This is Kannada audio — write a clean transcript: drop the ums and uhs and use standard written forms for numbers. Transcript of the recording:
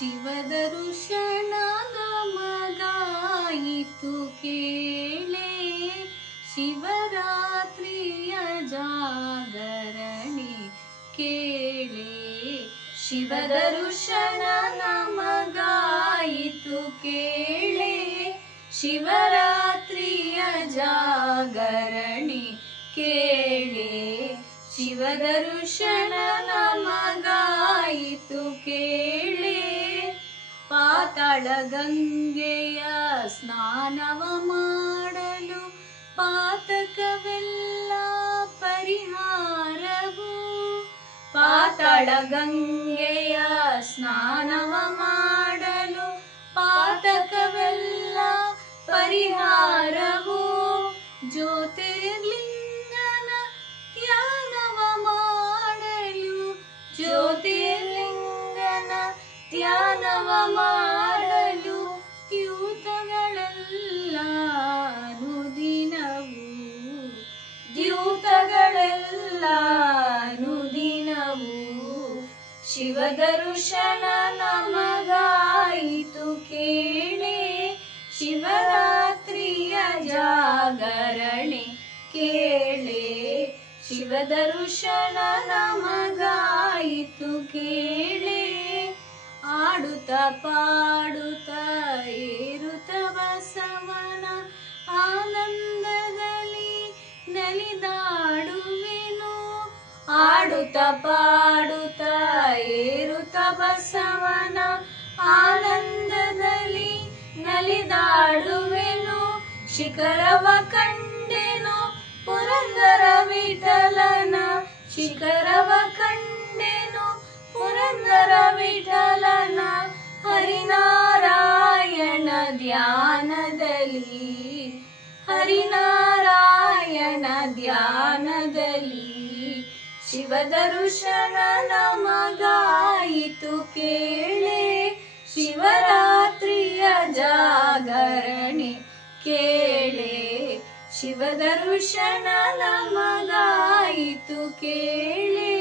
ಶಿವದರುಶನ ನಮಗಾಯಿತು ಕೇಳೆ, ಶಿವರಾತ್ರಿಯ ಜಾಗರಣೆ ಕೇಳೆ. ಶಿವದರುಶನ ನಮಗಾಯಿತು ಕೇಳೆ, ಶಿವರಾತ್ರಿಯ ಜಾಗರಣೆ ಕೇಳೆ. ಶಿವದರುಶನ ನಮಗಾಯಿತು ಕೇಳೆ. ಪಾತಾಳ ಗಂಗೆಯ ಸ್ನಾನವ ಮಾಡಲು ಪಾತಕವೆಲ್ಲ ಪರಿಹಾರವು. ಪಾತಾಳ ಗಂಗೆಯ ಸ್ನಾನವ ಮಾಡಲು ಪಾತಕವೆಲ್ಲ ಪರಿಹಾರವು. ಜ್ಯೋತಿರ್ಲಿಂಗನ ಧ್ಯಾನವ ಮಾಡಲು, ಜ್ಯೋತಿರ್ಲಿಂಗನ ಧ್ಯಾನವ ಮಾಡಲು ದ್ಯೂತಗಳೆಲ್ಲ ಅನುದಿನವು, ದ್ಯೂತಗಳೆಲ್ಲ ಅನುದಿನವು. ಶಿವದರುಶನ ನಮಗಾಯಿತು ಕೇಳೆ, ಶಿವರಾತ್ರಿಯ ಜಾಗರಣೆ ಕೇಳೆ. ಶಿವದರುಶನ ನಮಗಾಯಿತು ಕೇಳೆ. ಆಡುತ್ತ ಪಾಡುತ್ತ ಏರುತ್ತ ಬಸವನ ಆನಂದದಲ್ಲಿ ನಲಿದಾಡುವೆನು. ಆಡುತ್ತ ಪಾಡುತ್ತ ಏರುತ್ತ ಬಸವನ ಆನಂದದಲ್ಲಿ ನಲಿದಾಡುವೆನು. ಶಿಖರವ ಕಂಡೆನು ಪುರಂದರ ವಿಠಲನ, ಶಿಖರವ ಕಂಡೆನು ಪುರಂದರ ವಿಠಲನ. ಹರಿನಾರಾಯಣ ಧ್ಯಾನದಲ್ಲಿ, ಹರಿನಾರಾಯಣ ಧ್ಯಾನದಲ್ಲಿ. ಶಿವದರುಶನ ನಮಗಾಯಿತು ಕೇಳೆ, ಶಿವರಾತ್ರಿಯ ಜಾಗರಣೆ ಕೇಳೆ. ಶಿವದರುಶನ ನಮಗಾಯಿತು ಕೇಳೆ.